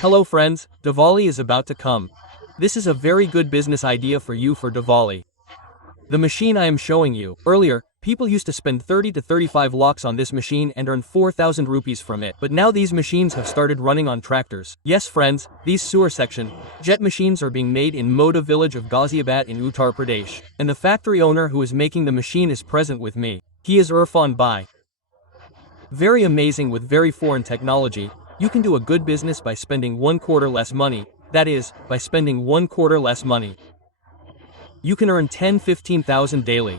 Hello friends, Diwali is about to come. This is a very good business idea for you for Diwali. The machine I am showing you. Earlier, people used to spend 30 to 35 lakhs on this machine and earn 4,000 rupees from it. But now these machines have started running on tractors. Yes friends, these sewer section jet machines are being made in Moda village of Ghaziabad in Uttar Pradesh. And the factory owner who is making the machine is present with me. He is Irfan Bhai. Very amazing with very foreign technology. You can do a good business by spending 1/4 less money. That is, by spending 1/4 less money. You can earn 10-15,000 daily.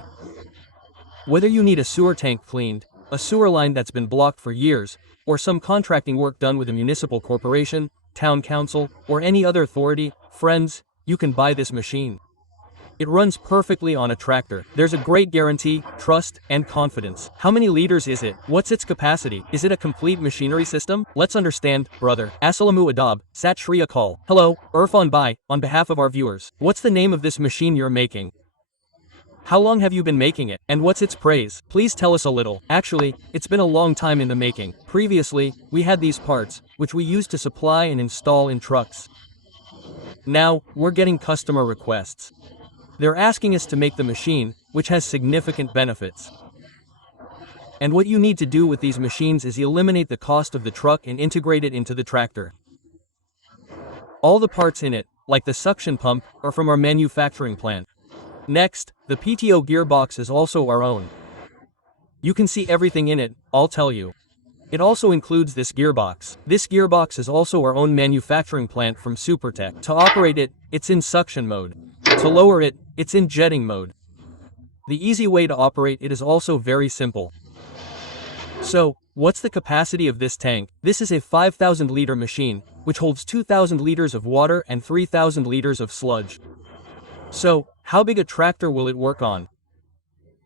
Whether you need a sewer tank cleaned, a sewer line that's been blocked for years, or some contracting work done with a municipal corporation, town council, or any other authority, friends, you can buy this machine. It runs perfectly on a tractor. There's a great guarantee, trust, and confidence. How many liters is it? What's its capacity? Is it a complete machinery system? Let's understand, brother. Assalamu adab, Sat Shri Akal. Hello, Irfan Bhai, on behalf of our viewers. What's the name of this machine you're making? How long have you been making it? And what's its praise? Please tell us a little. Actually, it's been a long time in the making. Previously, we had these parts, which we used to supply and install in trucks. Now, we're getting customer requests. They're asking us to make the machine, which has significant benefits. And what you need to do with these machines is eliminate the cost of the truck and integrate it into the tractor. All the parts in it, like the suction pump, are from our manufacturing plant. Next, the PTO gearbox is also our own. You can see everything in it, I'll tell you. It also includes this gearbox. This gearbox is also our own manufacturing plant from Supertech. To operate it, it's in suction mode. To lower it, it's in jetting mode. The easy way to operate it is also very simple. So, what's the capacity of this tank? This is a 5,000 liter machine, which holds 2,000 liters of water and 3,000 liters of sludge. So, how big a tractor will it work on?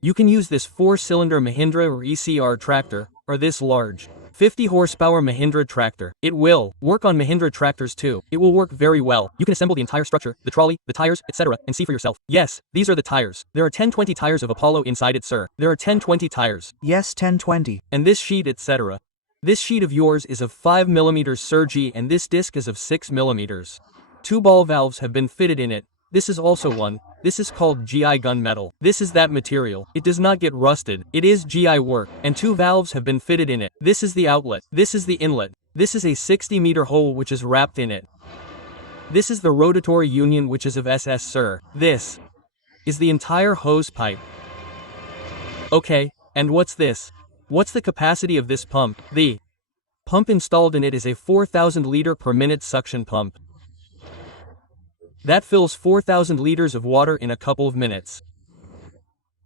You can use this 4-cylinder Mahindra or ECR tractor, or this large 50 horsepower Mahindra tractor. It will work on Mahindra tractors too. It will work very well. You can assemble the entire structure, the trolley, the tires, etc. and see for yourself. Yes, these are the tires. There are 10-20 tires of Apollo inside it, sir. There are 10-20 tires. Yes, 10-20. And this sheet, etc. This sheet of yours is of 5 mm, Sir G, and this disc is of 6 mm. 2 ball valves have been fitted in it. This is also one. This is called GI gunmetal. This is that material. It does not get rusted. It is GI work. And 2 valves have been fitted in it. This is the outlet. This is the inlet. This is a 60-meter hole which is wrapped in it. This is the rotatory union which is of SS, sir. This is the entire hose pipe. Okay, and what's this? What's the capacity of this pump? The pump installed in it is a 4,000 liter per minute suction pump. That fills 4,000 liters of water in a couple of minutes.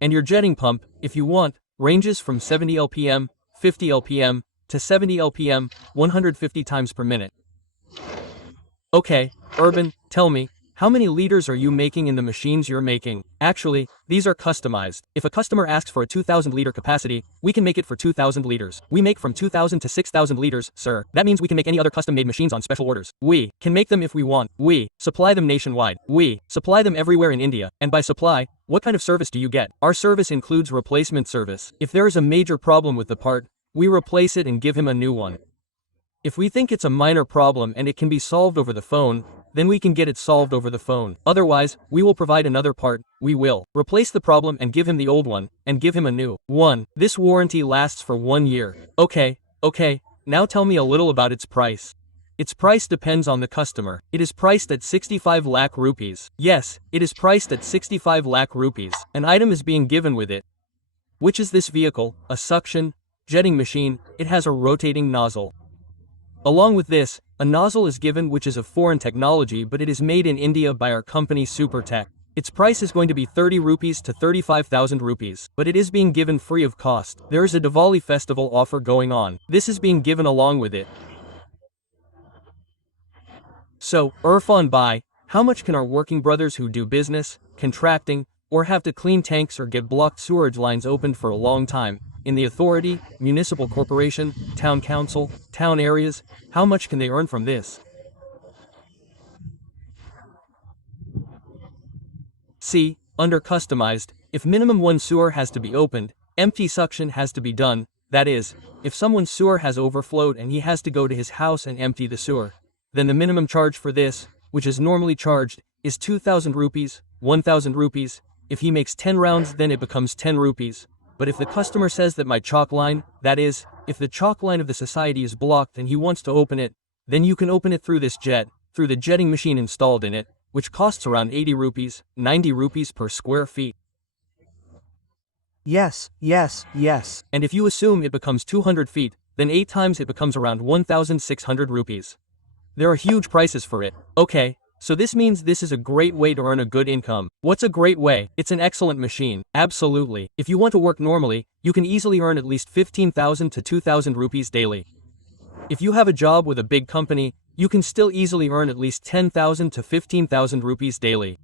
And your jetting pump, if you want, ranges from 70 lpm, 50 lpm, to 70 lpm, 150 times per minute. Okay, Urban, tell me, how many liters are you making in the machines you're making? Actually, these are customized. If a customer asks for a 2,000 liter capacity, we can make it for 2,000 liters. We make from 2,000 to 6,000 liters, sir. That means we can make any other custom-made machines on special orders. We can make them if we want. We supply them nationwide. We supply them everywhere in India. And by supply, what kind of service do you get? Our service includes replacement service. If there is a major problem with the part, we replace it and give him a new one. If we think it's a minor problem and it can be solved over the phone, then we can get it solved over the phone. Otherwise, we will provide another part. We will replace the problem and give him the old one, and give him a new one. This warranty lasts for 1 year. Okay, now tell me a little about its price. Its price depends on the customer. It is priced at 65 lakh rupees. Yes, it is priced at 65 lakh rupees. An item is being given with it. Which is this vehicle? A suction jetting machine. It has a rotating nozzle. Along with this, a nozzle is given which is of foreign technology, but it is made in India by our company Supertech. Its price is going to be 30 rupees to 35,000 rupees, but it is being given free of cost. There is a Diwali festival offer going on. This is being given along with it. So, Irfan Bhai, how much can our working brothers who do business, contracting, or have to clean tanks or get blocked sewerage lines opened for a long time, in the authority, municipal corporation, town council, town areas, how much can they earn from this? See, under customized, if minimum 1 sewer has to be opened, empty suction has to be done, that is, if someone's sewer has overflowed and he has to go to his house and empty the sewer, then the minimum charge for this, which is normally charged, is 2,000 rupees, 1,000 rupees. If he makes 10 rounds, then it becomes 10 rupees. But if the customer says that my chalk line, that is, if the chalk line of the society is blocked and he wants to open it, then you can open it through this jet, through the jetting machine installed in it, which costs around 80 rupees, 90 rupees per square feet. Yes, yes, yes. And if you assume it becomes 200 feet, then 8 times it becomes around 1,600 rupees. There are huge prices for it. Okay, so this means this is a great way to earn a good income. What's a great way? It's an excellent machine. Absolutely. If you want to work normally, you can easily earn at least 15,000 to 2,000 rupees daily. If you have a job with a big company, you can still easily earn at least 10,000 to 15,000 rupees daily.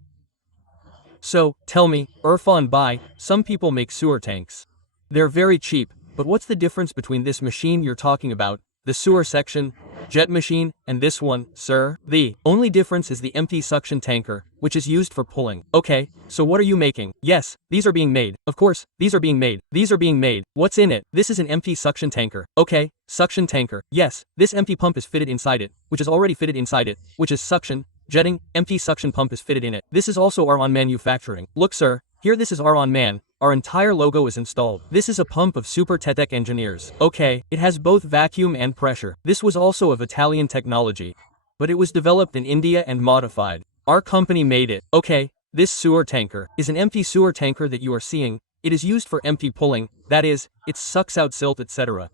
So, tell me, Irfan Bhai, some people make sewer tanks. They're very cheap, but what's the difference between this machine you're talking about, the sewer section, jet machine, and this one, sir? The only difference is the empty suction tanker, which is used for pulling. Okay, so what are you making? Yes, these are being made. Of course, these are being made. These are being made. What's in it? This is an empty suction tanker. Okay, suction tanker. Yes, this empty pump is fitted inside it, which is already fitted inside it, which is suction, jetting, empty suction pump is fitted in it. This is also our on manufacturing. Look sir, here this is our on man. Our entire logo is installed. This is a pump of Super Tech engineers. Okay, it has both vacuum and pressure. This was also of Italian technology, but it was developed in India and modified. Our company made it. Okay, this sewer tanker is an empty sewer tanker that you are seeing. It is used for empty pulling, that is, it sucks out silt etc.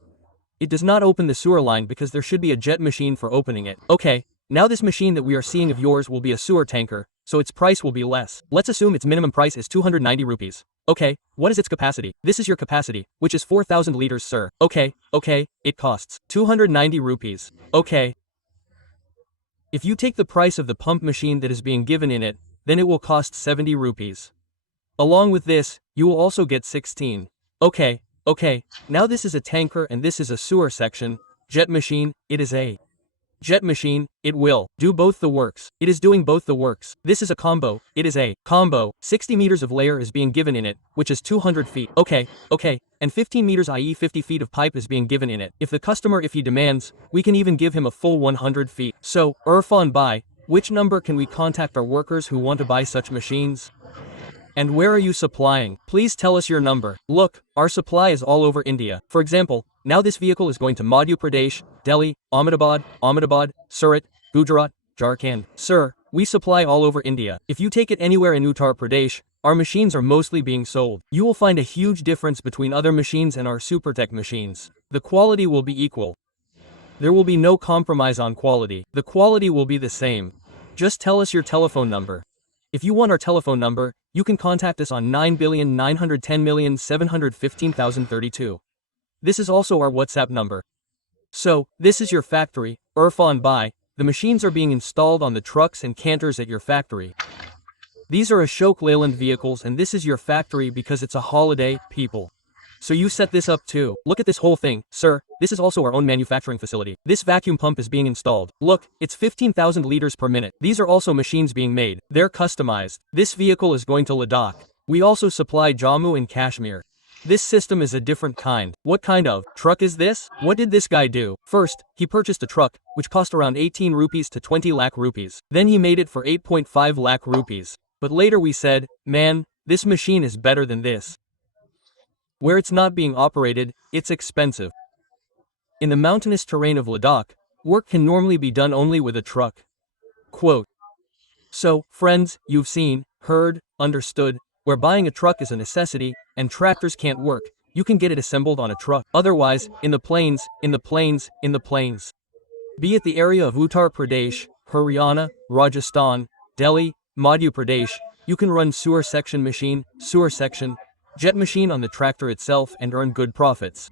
It does not open the sewer line because there should be a jet machine for opening it. Okay, now this machine that we are seeing of yours will be a sewer tanker, so its price will be less. Let's assume its minimum price is 290 rupees. Okay, what is its capacity? This is your capacity, which is 4,000 liters sir. Okay, it costs 290 rupees. Okay. If you take the price of the pump machine that is being given in it, then it will cost 70 rupees. Along with this, you will also get 16. Okay, now this is a tanker and this is a sewer section, jet machine, it is a jet machine, it will do both the works. It is doing both the works. This is a combo, it is a combo. 60 meters of layer is being given in it, which is 200 feet. Okay, and 15 meters i.e. 50 feet of pipe is being given in it. If the customer, if he demands, we can even give him a full 100 feet. So, Irfan Bhai, which number can we contact our workers who want to buy such machines? And where are you supplying? Please tell us your number. Look, our supply is all over India. For example, now this vehicle is going to Madhya Pradesh, Delhi, Ahmedabad, Surat, Gujarat, Jharkhand. Sir, we supply all over India. If you take it anywhere in Uttar Pradesh, our machines are mostly being sold. You will find a huge difference between other machines and our Supertech machines. The quality will be equal. There will be no compromise on quality. The quality will be the same. Just tell us your telephone number. If you want our telephone number, you can contact us on 9,910,715,032. This is also our WhatsApp number. So, this is your factory, Irfan Bhai. The machines are being installed on the trucks and canters at your factory. These are Ashok Leyland vehicles and this is your factory because it's a holiday, people. So you set this up too. Look at this whole thing, sir. This is also our own manufacturing facility. This vacuum pump is being installed. Look, it's 15,000 liters per minute. These are also machines being made. They're customized. This vehicle is going to Ladakh. We also supply Jammu and Kashmir. This system is a different kind. What kind of truck is this? What did this guy do? First, he purchased a truck, which cost around 18 rupees to 20 lakh rupees. Then he made it for 8.5 lakh rupees. But later we said, man, this machine is better than this. Where it's not being operated, it's expensive. In the mountainous terrain of Ladakh, work can normally be done only with a truck. Quote. So, friends, you've seen, heard, understood, where buying a truck is a necessity, and tractors can't work, you can get it assembled on a truck. Otherwise, in the plains. Be it the area of Uttar Pradesh, Haryana, Rajasthan, Delhi, Madhya Pradesh, you can run sewer section, jet machine on the tractor itself and earn good profits.